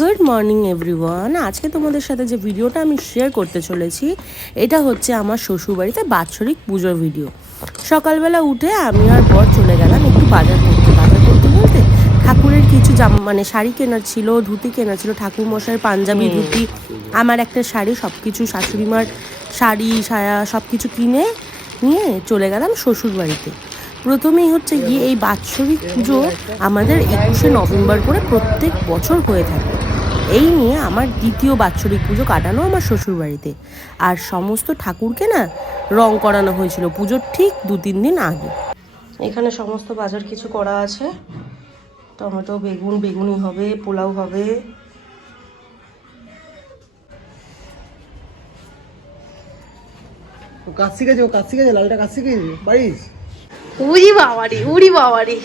Good morning everyone আজকে তোমাদের সাথে যে ভিডিওটা আমি শেয়ার করতে চলেছি এটা হচ্ছে আমার শ্বশুরবাড়িতে বাৎসরিক পুজোর ভিডিও সকালবেলা উঠে আমি আর বর চলে গেলাম একটু বাজার করতে। বাজার করতে বলতে ঠাকুরের কিছু জামা মানে শাড়ি কেনার ছিল ধুতি কেনার ছিল ঠাকুর মশাইয়ের পাঞ্জাবি ধুতি আমার একটা শাড়ি সব কিছু শাশুড়িমার শাড়ি সায়া সব কিছু কিনে নিয়ে চলে গেলাম শ্বশুরবাড়িতে। প্রথমেই হচ্ছে গিয়ে এই বাৎসরিক পুজো আমাদের একুশে নভেম্বর করে প্রত্যেক বছর হয়ে থাকে। এই নিয়ে আমার দ্বিতীয় বাৎসরিক পুজো কাটানো আমার শ্বশুরবাড়িতে। আর সমস্ত ঠাকুরকে না রং করানো হয়েছিল পুজোর ঠিক দু তিন দিন আগে। এখানে সমস্ত বাজার কিছু করা আছে। টমেটো বেগুন বেগুনি হবে পোলাও হবে। ও কাজ শিখেছে ও কাজ শিখেছে লালটা কাজ শিখেছে পারিস উড়ি বাবারে উড়ি বাবারে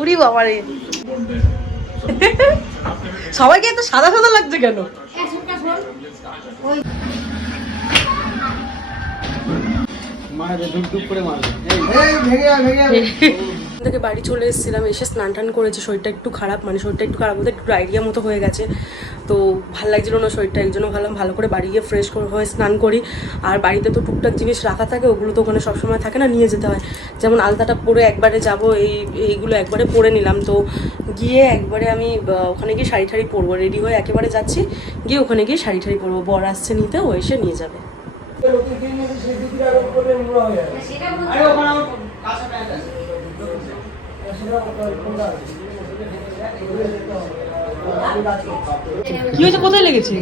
উড়ি বাবারে। সবাইকে এত সাদা সাদা লাগছে কেন? মারবে ধুপ ধুপ করে মারবে। এই ভেঙে ভেঙে থেকে বাড়ি চলে এসেছিলাম, এসে স্নান টান করেছি, শরীরটা একটু খারাপ মানে শরীরটা একটু খারাপ বলতে একটু ডায়রিয়া মতো হয়ে গেছে। তো ভালো লাগছিল না শরীরটা, এই জন্য ভালো করে বাড়ি গিয়ে ফ্রেশ হয়ে স্নান করি। আর বাড়িতে তো টুকটাক জিনিস রাখা থাকে, ওগুলো তো ওখানে সবসময় থাকে না, নিয়ে যেতে হয়। যেমন আলতাটা পরে একবারে যাব, এই, এইগুলো একবারে পরে নিলাম। তো গিয়ে একবারে আমি ওখানে গিয়ে শাড়ি ঠাড়ি পরবো রেডি হয়ে একেবারে যাচ্ছি, গিয়ে ওখানে গিয়ে শাড়ি ঠাড়ি পরবো, বর আসছে নিতে, ও এসে নিয়ে যাবে। কি হয়েছে? কোথায় লেগেছে?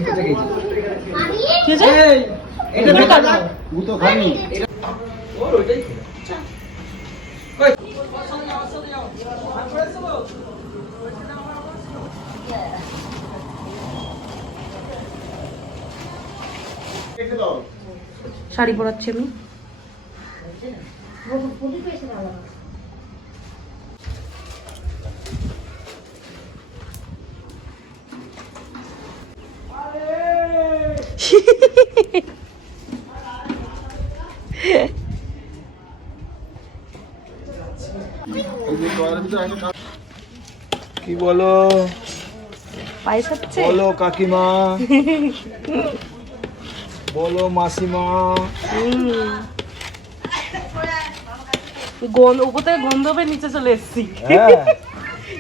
শাড়ি পরাচ্ছি আমি। কি বলো? পায়েস হচ্ছে? বলো কাকিমা। বলো মাসিমা। গন্ধ উপর থেকে গন্ধ পেয়ে নিচে চলে এসেছি। হ্যাঁ।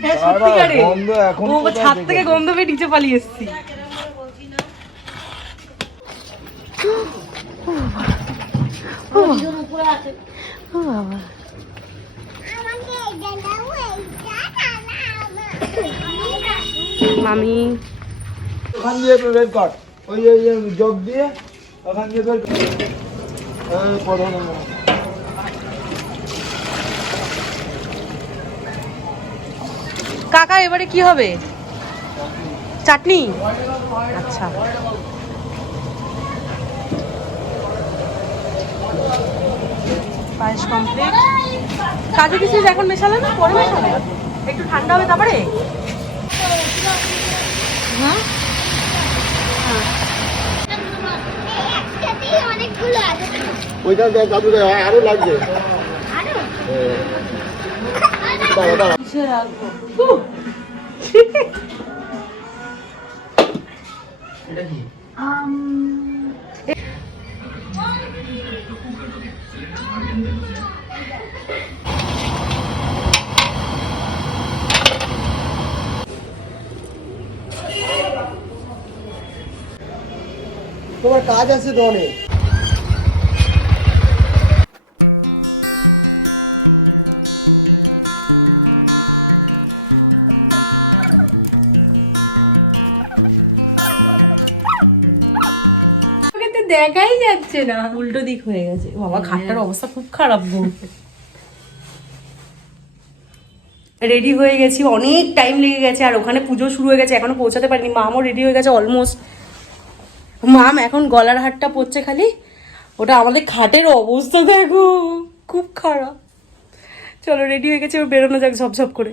হ্যাঁ সত্যিকারে। গন্ধ এখন ও ছাদ থেকে থেকে গন্ধ পেয়ে নিচে পালিয়ে এসেছি। ও বাবা। মামি। ওখান দিয়ে বের কর। ওই ওই ওই জগ দিয়ে ওখান দিয়ে বের কর। পড়ো না। কাকা এবারে কি হবে? চাটনি? আচ্ছা। পায়েস কমপ্লিট কাজু কিশমিশ এখন মেশালে না? পরে মেশালে একটু ঠান্ডা হবে তারপরে? হ্যাঁ ওইটা দেখ দাদু দেখ আরও দাঁড়া কিসে রাখব তোমার কাজ আছে তো অনেক দেখাই যাচ্ছে না। উল্টো দিক হয়ে গেছে। বাবা খাটটার অবস্থা খুব খারাপ গো। রেডি হয়ে গেছি অনেক টাইম লেগে গেছে আর ওখানে পুজো শুরু হয়ে গেছে এখনও পৌঁছাতে পারিনি। মামও রেডি হয়ে গেছে অলমোস্ট মাম এখন গলার হাটটা পড়ছে খালি। ওটা আমাদের খাটের অবস্থা দেখো। খুব খারাপ। চলো রেডি হয়ে গেছে ও বেরোনো যাক ঝপঝপ করে।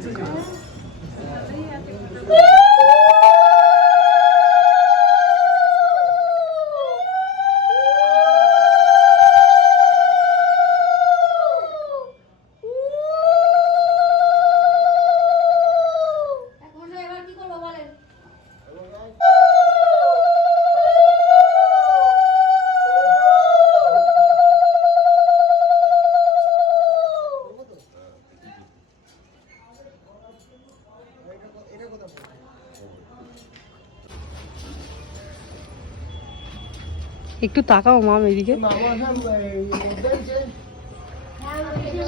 ধরো তো এখন একটু তাকাও মাম এদিকে।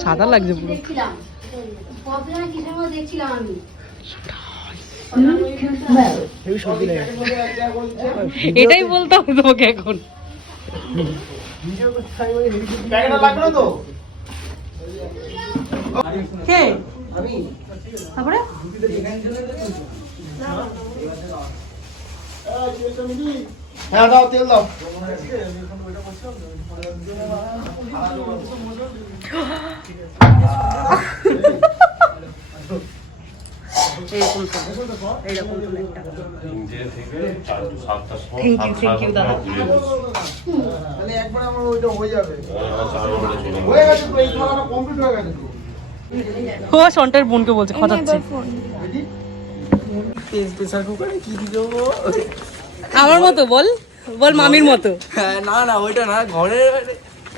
সাদা লাগছে পুরো। এটাই বলতে হবে তোমাকে এখন। কে? তারপরে? হ্যাঁ দাও তেল দাও। হয়ে। হয়ে হয়ে ও সন্টের বোনকে বলছে খতাচ্ছে প্রেসার কুকারে কি দিল? আমার মতো বল। বল মামির মতো। হ্যাঁ না না ওইটা না ঘরে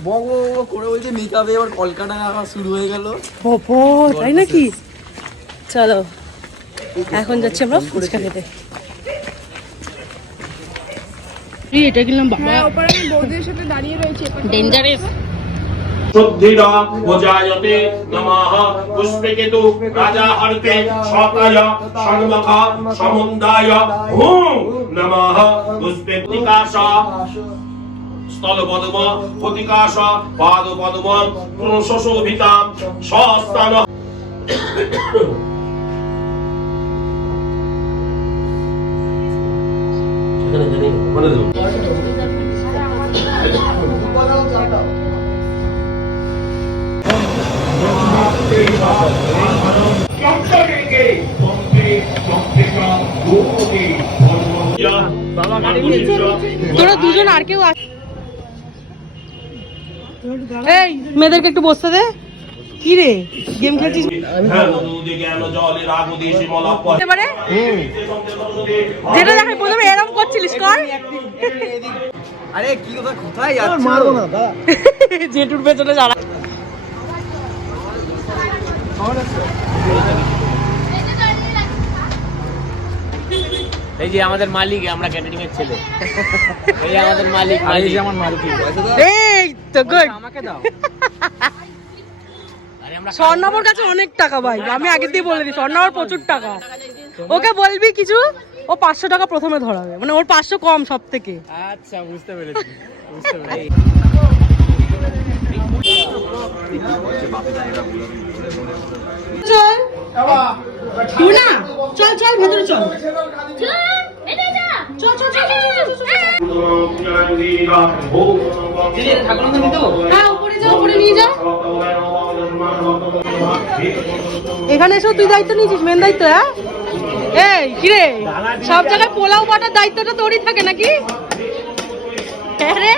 বক বক বক করে বলছে মেকআপে এবার কলকাতা আবার শুরু হয়ে গেল। তাই নাকি? চলো এখন যাচ্ছি আমরা ফুচকা খেতে। এই, এটা কিনলাম বাবা ডেঞ্জারাস শুদ্ধিরা প্রজায়তে নমঃ। পুষ্পকেতু রাজা হরতে শতায় সর্বকা সমন্দায়। হুম, নমঃ। পুষ্পেতিকাশা স্থল পদম পতিকাশ পাদ পদম প্রশোভিতা সস্থান মানে তোরা দুজন আর কেউ এই মেয়েদেরকে একটু বসতে দে। কি রে? গেম খেলছিস? যেটা দেখাই প্রথমে এরম করছিলিস কর। আরে কি কথা? কোথায় যাচ্ছ? মারবো না দাদা জেঠুর পেছনে যারা এই যে আমাদের মালিক আমরা ক্যাটারিং এর ছেলে। এই যে আমাদের মালিক মালিক। আমার মারুতি এই তো গুড আমাকে দাও। স্বর্ণাবর কাছে অনেক টাকা ভাই আমি আগে দিয়ে বলে দিই স্বর্ণাবর প্রচুর টাকা। ওকে বলবি কিছু? ও পাঁচশো টাকা প্রথমে ধরাবে মানে ওর পাঁচশো কম সব থেকে আচ্ছা বুঝতে পেরেছি বুঝতে পেরেছি। চল। চল ভেতরে চল। এখানে এসেও তুই দায়িত্ব নিয়েছিস মেন দায়িত্ব হ্যাঁ? এই, কিরে? সব জায়গায় পোলাও বাটার দায়িত্বটা তোরই থাকে নাকি? হ্যাঁ।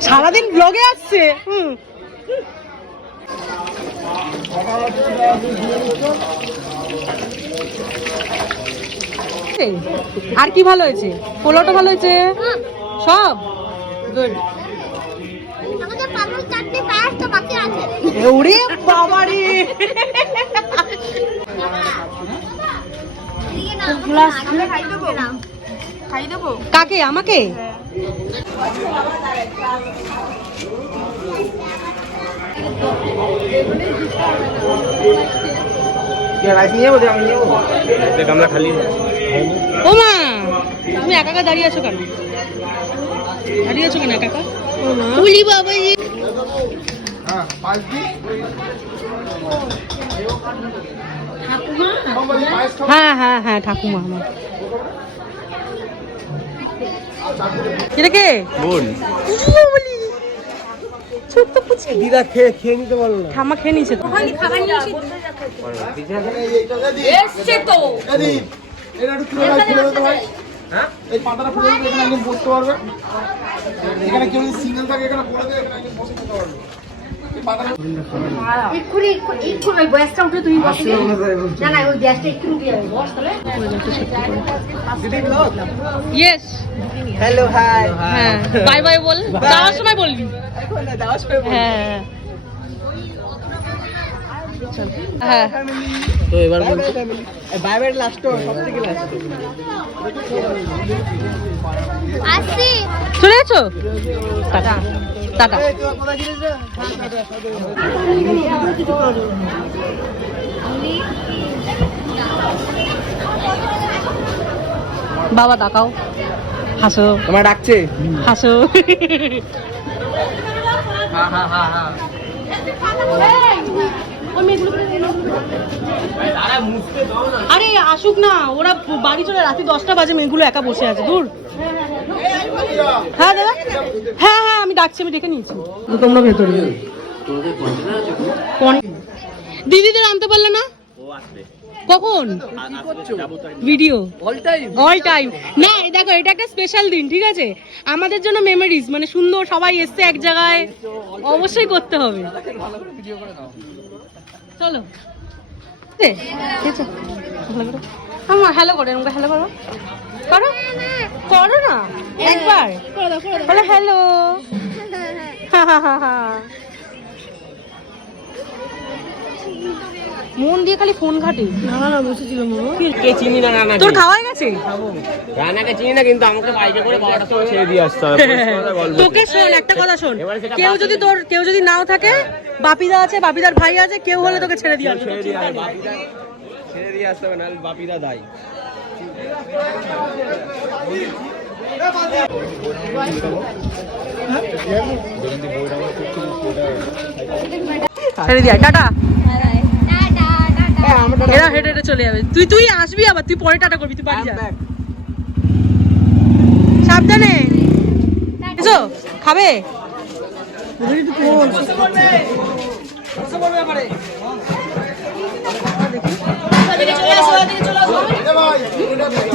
সারাদিন ব্লগে আসছে? হুম। আর কি ভালো হয়েছে? পোলোটা ভালো হয়েছে? সব? গুড ওরে খাই দেবো? খাই দেবো? কাকে? আমাকে? ও মা তুমি একা একা দাঁড়িয়ে আছো কেন? দাঁড়িয়ে আছো কেন একা একা? উলি বাবা হ্যাঁ হ্যাঁ হ্যাঁ হ্যাঁ ঠাকুমা আমার এটা কে? বোন। দিদা খেয়ে খেয়ে নিতে পারল না। ঠাম্মা খেয়ে নিয়েছে তো। এসছে তো। এটা একটু খুলে দাও, খুলে ভাই। হ্যাঁ? এই পাতাটা খুলে এখানে বসতে পারবে। এখানে কেউ সিঙ্গেল থাকে এখানে বলে দেবে এখানে পারবে। হ্যালো হাই হ্যাঁ বাই বাই বল। যাওয়ার সময় বলবি। হ্যাঁ। হ্যাঁ। তো এবার বলছি বাই বাই লাস্ট সব থেকে লাস্ট চলে গেছো টাটা। টাটা। বাবা তাকাও। হাসো। তোমার ডাকছে? হাসো। হ্যাঁ হ্যাঁ হ্যাঁ হ্যাঁ। আরে আসুক না ওরা বাড়ি চলে রাতে দশটা বাজে মেয়েগুলো একা বসে আছে দূর। হ্যাঁ দাদা? হ্যাঁ হ্যাঁ আমি ডাকছি আমি ডেকে নিয়েছি। তোমরা ভেতরে দিদিদের আনতে পারলে না? কখন? ভিডিও। অল টাইম না দেখো এটা একটা স্পেশাল দিন ঠিক আছে? আমাদের জন্য মেমোরিজ মানে সুন্দর সবাই এসছে এক জায়গায়। অবশ্যই করতে হবে। চলো। আমার হ্যালো করো। এরকম হ্যালো করো। করো? করো না? একবার। বলো হ্যালো মন দিয়ে খালি ফোন ঘাটে। কে চিনি না রানা তোর খাওয়া হয়ে গেছে? রানাকে চিনি না কিন্তু আমাকে বাইকে করে বারোটার সময় ছেড়ে দিয়ে আসতে হবে তোকে শোন একটা কথা শোন। কেউ যদি তোর কেউ যদি নাও থাকে বাপিদা আছে বাপিদার ভাই আছে কেউ হলে তোকে ছেড়ে দিয়ে আসবে। ছেড়ে দিয়ে আসবে, বাপিদা আসতে হবে নাহলে বাপিদা দায়ী। ছেড়ে দিয়ে টাটা। চলে যাবে। তুই তুই আসবি আবার তুই পরে টাটা করবি তুই বাড়ি যা। সাবধানে। এসো খাবে?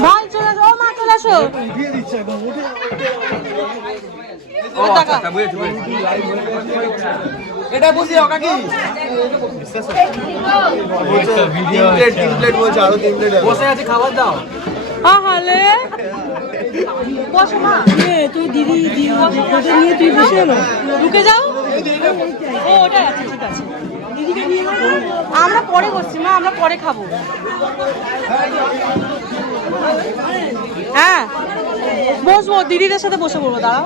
ভাই চলে আসো। ও মা চলে আসো। টাকা। এটা বুঝি কাকি প্লেট তিন প্লেট বলছে আরও প্লেট বসে আছে খাবার দাও। আহালে। বসো মা। তুই দিদি দিদি নিয়ে তুই বসে এলো। ঢুকে যাও। ও ওটা আছে ঠিক আছে। আমরা পরে বসছি মা আমরা পরে খাব। হ্যাঁ। বসবো দিদিদের সাথে বসে পড়ব দাঁড়াও।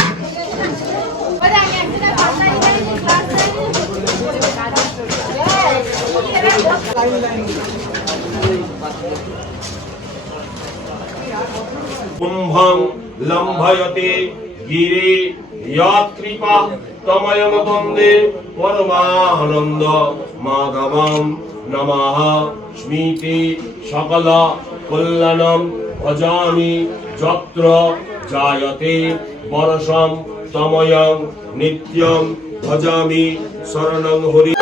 কুম্ভং লম্ভয়তে গিরে ইয়াৎ কৃপা তময়ং বন্দে পরমানন্দ মাধবম নমঃ। স্মৃতি সকল কল্যাণম ভজামি যত্র জায়তে বরসম তময়ং নিত্যম ভজামি শরণং হরি।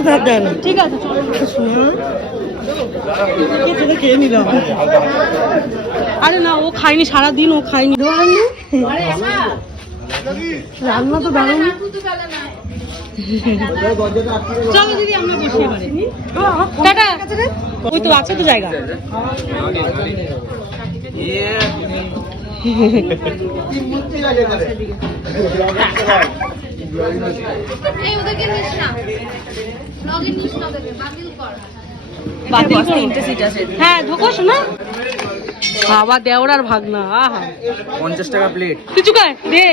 একটু ধার দেন। ঠিক আছে খেয়ে নিলাম আরে না ও খায়নি সারাদিন ও খায়নি। ধরেননি রান্না তো দারুণ। চলো দিদি আমরা বসি এবারে। টাটা। ওই তো আছে তো জায়গা। হ্যাঁ ঢোকো শোনা বাবা দেওর আর ভাগনা আহা। পঞ্চাশ টাকা প্লেট কিছু খায় দে।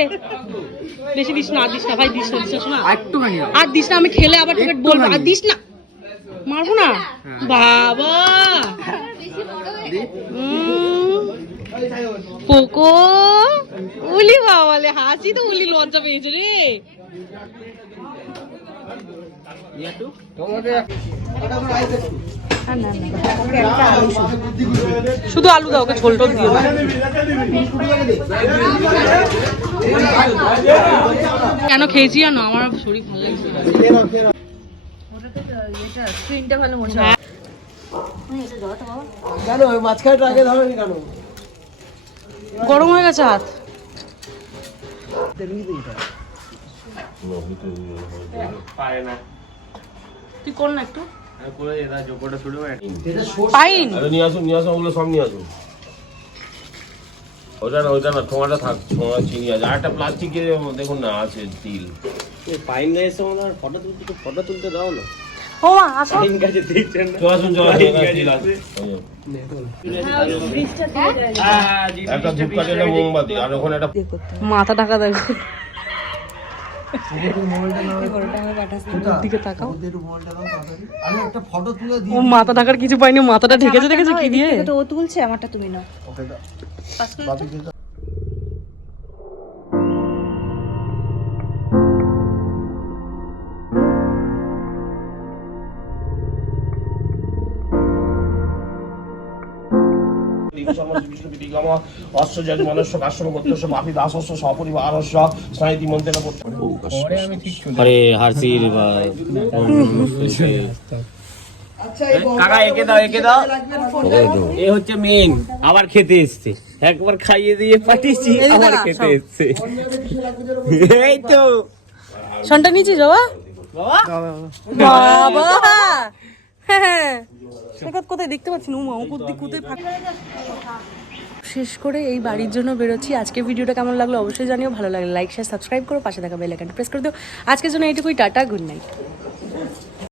বেশি দিস না আর দিস না। ভাই দিস না দিস না শোনা একটুখানি আর দিস না আমি খেলে আবার তোকে বলব। আর দিস না। মারবো না। বাবা। উম, পোকো উলি বাবালে হাসি তো উলি লজ্জা পেয়েছে রে। শুধু আলু দাও ওকে ঝোল টোল দিও। কেন খেয়েছি জানো? আমার শরীর ভালো লাগছে। কেন? মাঝখানে ধরেনি কেন? গরম হয়ে গেছে হাত। পারে না তুই কর না একটু। আমি করে এরা যোগ্যটা শুরু করে পাইন আরে নিয়ে আসুন নিয়ে আসুন ওগুলো সব নিয়ে আসুন ওটা না ওইটা না ঠোঙাটা থাক ঠোঙা চিনি আছে। আর একটা প্লাস্টিকের দেখুন না আছে তিল। পাইন এসে ওনার ফটো তুলতে ফটো তুলতে দাও না। ও মা আসো। পাইন গাছে দেখছেন না। চল আসুন চল আসুন তিল আছে। একটা ধূপকাঠি মোমবাতি আর ওখানে একটা মাথা ঢাকা দেবে দিকে তাকাও আমি একটা ফটো তুলে দিই ও মাথা ঢাকার কিছু পাইনি মাথাটা ঢেকেছে দেখেছ কি দিয়ে? ও তুলছে আমারটা তুমি নাও। অশ্বজাতি মনুষ্য কাশ্যপ গোত্রস্য বাপি দাসস্য সপরিবারস্য স্নায়ুতি মন্ত্রেণ আরে হারসির কাকা একে দাও একে দাও এ হচ্ছে মেন আবার খেতে এসছে একবার খাইয়ে দিয়ে পাঠিয়েছি আবার খেতে এসছে এই তো সনটা নিয়েছিস বাবা বাবা হ্যাঁ সেটা কোথায় দেখতে পাচ্ছি না? উমা ও কোথায় শেষ করে এই বাড়ির জন্য বেরোচ্ছি। আজকে ভিডিওটা কেমন লাগল অবশ্যই জানিও। ভালো লাগলে লাইক শেয়ার সাবস্ক্রাইব করো। পাশে থাকা বেল আইকনটা প্রেস করে দিও। আজকের জন্য এইটুকুই। Tata good night